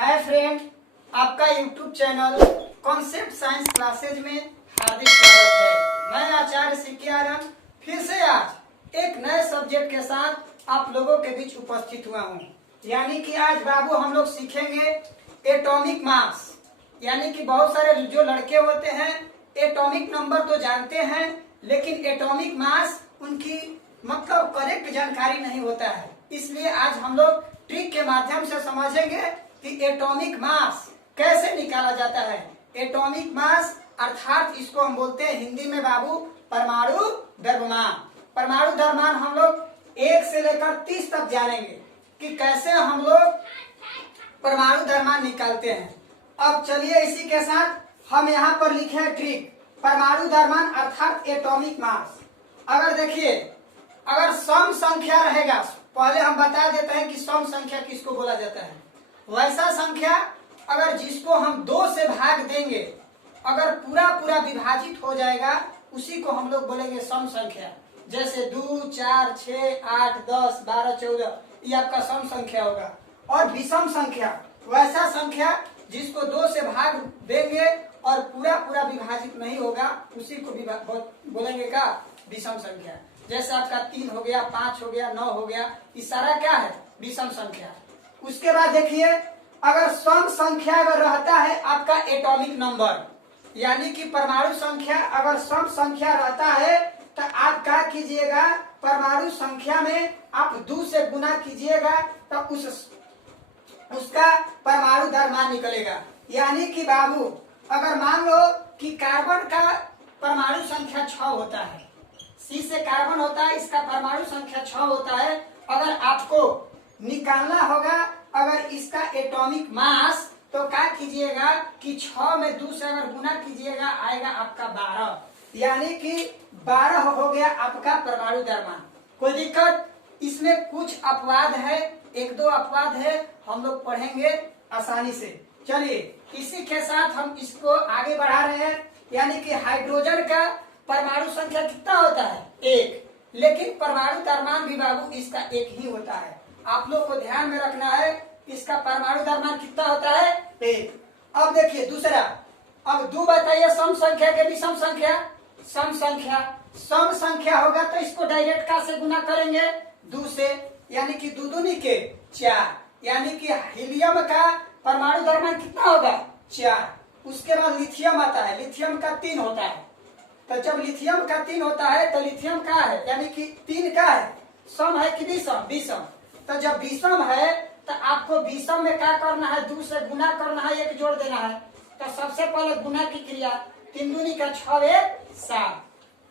Hi friend, आपका YouTube channel concept science classes में हार्दिक स्वागत है। मैं आचार्य सीके फिर से आज एक नए सब्जेक्ट के साथ आप लोगों के बीच उपस्थित हुआ हूँ। यानी कि आज बाबू हम लोग सीखेंगे एटॉमिक मास। यानी कि बहुत सारे जो लड़के होते हैं एटॉमिक नंबर तो जानते हैं, लेकिन एटॉमिक मास उनकी मतलब करेक्ट जानकारी नहीं होता है। इसलिए आज हम लोग ट्रिक के माध्यम से समझेंगे कि एटॉमिक मास कैसे निकाला जाता है। एटॉमिक मास अर्थात इसको हम बोलते हैं हिंदी में बाबू परमाणु द्रव्यमान। परमाणु द्रव्यमान हम लोग 1 से लेकर 30 तक जानेंगे कि कैसे हम लोग परमाणु द्रव्यमान निकालते हैं। अब चलिए इसी के साथ हम यहाँ पर लिखे हैं ट्रिक परमाणु द्रव्यमान अर्थात एटॉमिक मास। अगर देखिए, अगर सम संख्या रहेगा, पहले हम बता देते हैं कि सम संख्या किसको बोला जाता है। वैसा संख्या अगर जिसको हम 2 से भाग देंगे, अगर पूरा पूरा विभाजित हो जाएगा, उसी को हम लोग बोलेंगे सम संख्या। जैसे 2, 4, 6, 8, 10, 12, 14 ये आपका सम संख्या होगा। और विषम संख्या वैसा संख्या जिसको 2 से भाग देंगे और पूरा पूरा विभाजित नहीं होगा, उसी को बोलेंगे का विषम संख्या। जैसे आपका 3 हो गया, 5 हो गया, 9 हो गया, ये सारा क्या है विषम संख्या। उसके बाद देखिए, अगर सम संख्या अगर रहता है आपका एटॉमिक नंबर, यानी कि परमाणु संख्या अगर सम संख्या रहता है तो आप क्या कीजिएगा, परमाणु संख्या में आप 2 से गुना कीजिएगा तो उसका परमाणु द्रव्यमान निकलेगा। यानी कि बाबू अगर मान लो कि कार्बन का परमाणु संख्या 6 होता है, C से कार्बन होता है, इसका परमाणु संख्या 6 होता है। अगर आपको निकालना होगा अगर इसका एटॉमिक मास, तो क्या कीजिएगा कि 6 में 2 से अगर गुना कीजिएगा आएगा आपका 12, यानी कि 12 हो गया आपका परमाणु द्रव्यमान। कोई दिक्कत? इसमें कुछ अपवाद है, 1-2 अपवाद है, हम लोग पढ़ेंगे आसानी से। चलिए इसी के साथ हम इसको आगे बढ़ा रहे हैं। यानी कि हाइड्रोजन का परमाणु संख्या कितना होता है? 1, लेकिन परमाणु द्रव्यमान भी बाबू इसका 1 ही होता है। आप लोग को ध्यान में रखना है इसका परमाणु द्रव्यमान कितना होता है? 1। अब देखिए दूसरा, अब 2 बताइए सम संख्या के विषम संख्या। सम संख्या होगा तो इसको डायरेक्ट का से गुना करेंगे 2 से, यानी कि 2 दूनी के 4, यानी कि हीलियम का परमाणु द्रव्यमान कितना होगा? 4। उसके बाद लिथियम आता है, लिथियम का 3 होता है। तो जब लिथियम का 3 होता है तो लिथियम का है, यानी कि 3 का है, सम है कि विषम। तो जब विषम है तो आपको विषम में क्या करना है? 2 से गुना करना है, 1 जोड़ देना है। तो सबसे पहले गुना की क्रिया, 3 दूनी का 6, 1, 7,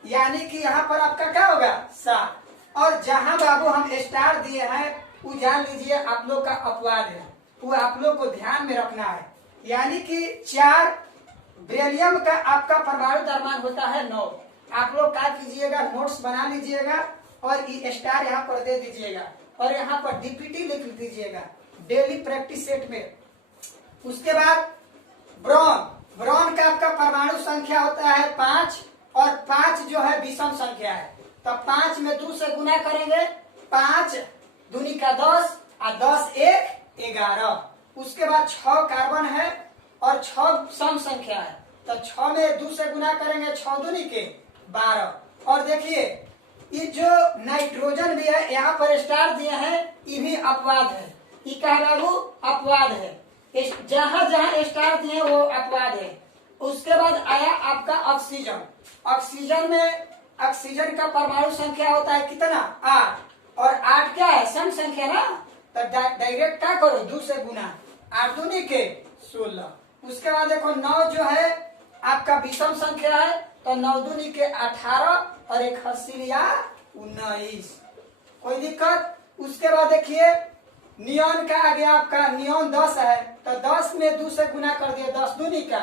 यानी कि यहाँ पर आपका क्या होगा? 7। और जहाँ बाबू हम स्टार दिए हैं वो जान लीजिए आप लोग का अपवाद है, वो आप लोग को ध्यान में रखना है। यानी कि 4 बेरिलियम का आपका परमाणु द्रव्यमान होता है 9। आप लोग क्या कीजिएगा, नोट्स बना लीजिएगा और ये स्टार यहाँ पर दे दीजिएगा और यहाँ पर डीपीटी लिख दीजिएगा डेली प्रैक्टिस सेट में। उसके बाद ब्रोन का आपका परमाणु संख्या होता है 5 और 5 जो है विषम संख्या है। तो 5 में 2 से गुना करेंगे, 5 दूनी का 10 और 10 1 11। उसके बाद 6 कार्बन है और 6 सम संख्या है, तो 6 में 2 से गुना करेंगे, 6 दूनी के 12। और देखिए ये जो नाइट्रोजन भी है यहाँ पर स्टार दिए हैं, ये भी अपवाद है। ये क्या बाबू? अपवाद है। जहाँ जहाँ स्टार दिए वो अपवाद है। उसके बाद आया आपका ऑक्सीजन। ऑक्सीजन में ऑक्सीजन का परमाणु संख्या होता है कितना? 8। और 8 क्या है? सम संख्या ना, तो डायरेक्ट क्या करो? 2 से गुना, 8 दूनी के 16। उसके बाद देखो 9 जो है आपका विषम संख्या है, तो 9 दूनी के 18 और 1 हसीलिया 19। कोई दिक्कत? उसके बाद देखिए नियॉन का आ गया आपका, नियॉन 10 है, तो 10 में 2 से गुना कर दिया, 10 दूनी का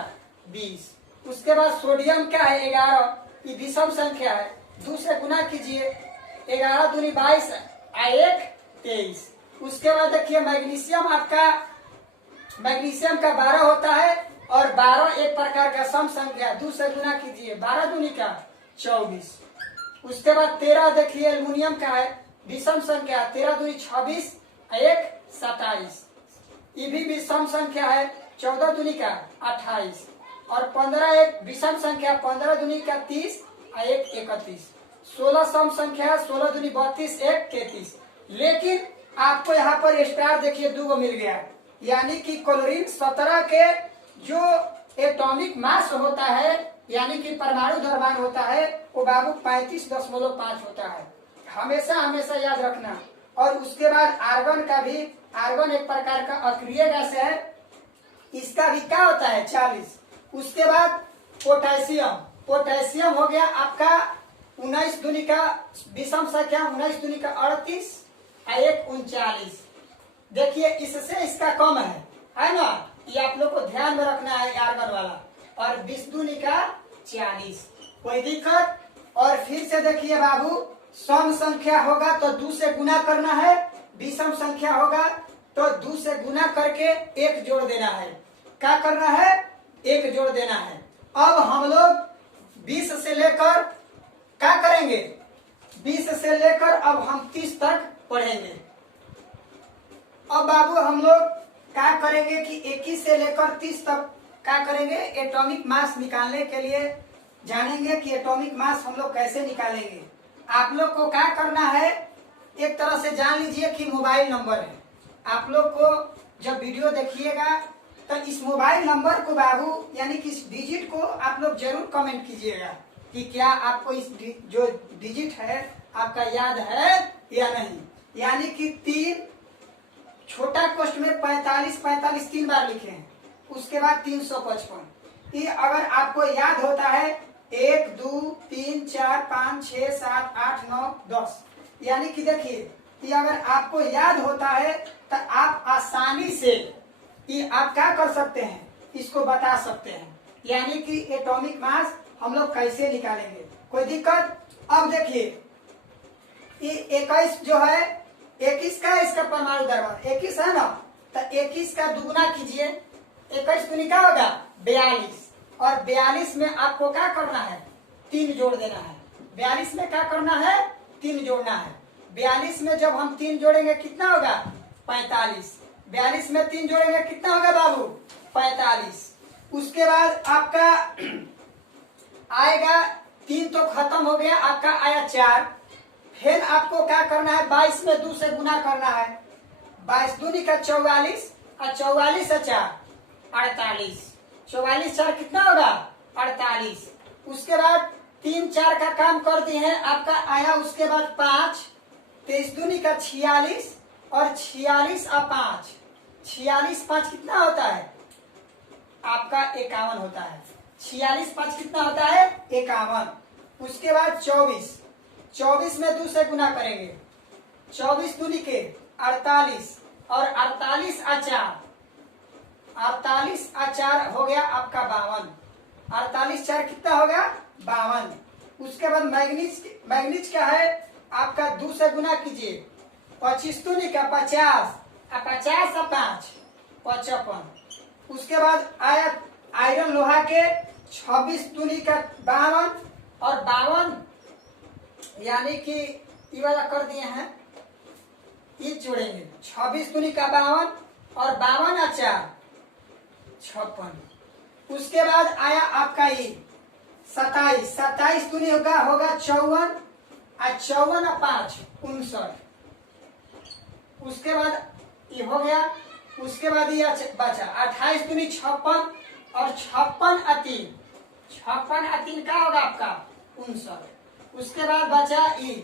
20। उसके बाद सोडियम क्या है? 11, ये विषम संख्या है, 2 से गुना कीजिए, 11 दूनी 22 और 1 23। उसके बाद देखिए मैग्नीशियम आपका, मैग्नीशियम का 12 होता है और 12 एक प्रकार का सम संख्या, 2 से गुना कीजिए, 12 दूनी का 24। उसके बाद 13 देखिए एल्युमिनियम का है, विषम संख्या, 13 दूनी 26 1 27। ये भी विषम संख्या है। 14 दूनी का 28 और 15 एक विषम संख्या, 15 दूनी का 30 और एक 31। 16 सम संख्या है, 16 दूनी 32 एक 33। लेकिन आपको यहाँ पर स्टार देखिए 2 मिल गया, यानी कि क्लोरीन 17 के जो एटॉमिक मास होता है यानी कि परमाणु द्रव्यमान होता है वो बाबू 35.5 होता है। हमेशा हमेशा याद रखना। और उसके बाद आर्गन का भी, आर्गन एक प्रकार का अक्रिय गैस है, इसका भी क्या होता है 40। उसके बाद पोटेशियम, पोटेशियम हो गया आपका 19 दूनी का विषम संख्या, 19 दूनी का 38 और एक 39। देखिए इससे इसका कम है ना, ये आप लोग को ध्यान में रखना है आर्गन वाला। और 20 दूनी का 40, कोई दिक्कत। और फिर से देखिए बाबू, सम संख्या होगा तो 2 से गुना करना है, विषम संख्या होगा तो 2 से गुना करके 1 जोड़ देना है। क्या करना है? 1 जोड़ देना है। अब हम लोग 20 से लेकर क्या करेंगे, 20 से लेकर अब हम 30 तक पढ़ेंगे। अब बाबू हम लोग क्या करेंगे कि 21 से लेकर 30 तक क्या करेंगे, एटॉमिक मास निकालने के लिए जानेंगे कि एटॉमिक मास हम लोग कैसे निकालेंगे। आप लोग को क्या करना है, एक तरह से जान लीजिए कि मोबाइल नंबर है। आप लोग को जब वीडियो देखिएगा तो इस मोबाइल नंबर को बाबू यानी कि इस डिजिट को आप लोग जरूर कमेंट कीजिएगा कि क्या आपको इस जो डिजिट है आपका याद है या नहीं। यानी कि 3 छोटा कोष्ठ में 45 45 3 बार लिखे हैं, उसके बाद 355। ये अगर आपको याद होता है 1 2 3 4 5 6 7 8 9 10, यानी कि देखिए ये अगर आपको याद होता है तो आप आसानी से ये आप क्या कर सकते हैं, इसको बता सकते हैं। यानी कि एटॉमिक मास हम लोग कैसे निकालेंगे, कोई दिक्कत। अब देखिए ये 21 जो है, 21 का इसका परमाणु द्रव्यमान 21 है ना, तो 21 का दुगुना कीजिए, 21 दूनी क्या होगा 42। और 42 में आपको क्या करना है, 3 जोड़ देना है। 42 में क्या करना है, 3 जोड़ना है। 42 में जब हम 3 जोड़ेंगे कितना होगा 45। 42 में 3 जोड़ेंगे कितना होगा बाबू 45। उसके बाद आपका आएगा 3 तो खत्म हो गया, आपका आया 4। फिर आपको क्या करना है, 22 में 2 से गुना करना है। 22 दूनी का 44 और 44 से 4 48। 44 4 कितना होगा 48। उसके बाद 3 4 का काम कर दिए हैं, आपका आया उसके बाद 5। 23 दूनी का 46 और 46 और 5, 46 5 कितना होता है आपका 51 होता है। 46 5 कितना होता है 51। उसके बाद 24, 24 में 2 से गुना करेंगे, 24 दूनी के 48 और 48 और 4, 48 और 4 हो गया आपका 52। 48 4 कितना होगा 52। उसके बाद मैग्नीज क्या है आपका 2 से गुना कीजिए, 25 दूनी का 50 और 50 और 5 55। उसके बाद आया आयरन लोहा के 26 दूनी का 52 और 52 यानी कि ये वाला कर दिए हैं, ये जोड़ेंगे 26 दूनी का 52 और 52 और 4 56। उसके बाद आया आपका ये 27, 27 दूनी होगा 54 और 54 और 5 59। उसके बाद ये हो गया। उसके बाद ये बचा 28 दूनी 56 और 56 और 3, 56 और 3 का होगा आपका 59। उसके बाद बचा ये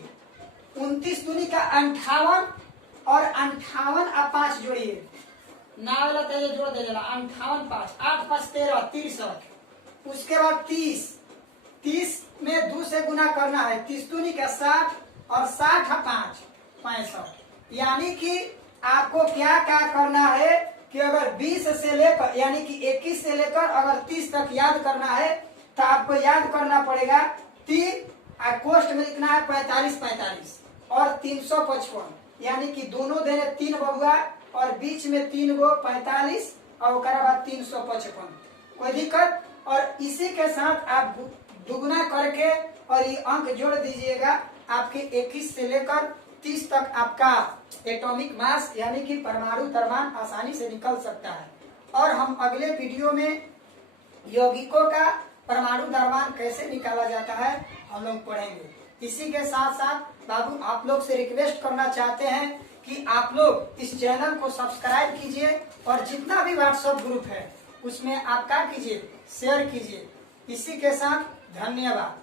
29 दूनी का 58 और 58 और 5 जोड़िए ना वाला तो ये जोड़ दे देना 58 5 8 5 13 63। उसके बाद 30, 30 में 2 से गुना करना है, 30 दूनी का 60 और 60 और 5 65। यानी कि आपको क्या क्या करना है कि अगर 20 से लेकर यानी कि 21 से लेकर अगर 30 तक याद करना है तो आपको याद करना पड़ेगा 3 और कोष्ठ में लिखना है 45 45 और 355, यानी कि दोनों देने 3 बबुआ और बीच में 3 गो 45 और उसके बाद 355। कोई दिक्कत। और इसी के साथ आप दुगुना करके और ये अंक जोड़ दीजिएगा, आपके 21 से लेकर 30 तक आपका एटॉमिक मास यानी कि परमाणु द्रव्यमान आसानी से निकल सकता है। और हम अगले वीडियो में यौगिकों का परमाणु द्रव्यमान कैसे निकाला जाता है हम लोग पढ़ेंगे। इसी के साथ साथ बाबू आप लोग से रिक्वेस्ट करना चाहते हैं कि आप लोग इस चैनल को सब्सक्राइब कीजिए और जितना भी व्हाट्सएप ग्रुप है उसमें आप क्या कीजिए, शेयर कीजिए। इसी के साथ धन्यवाद।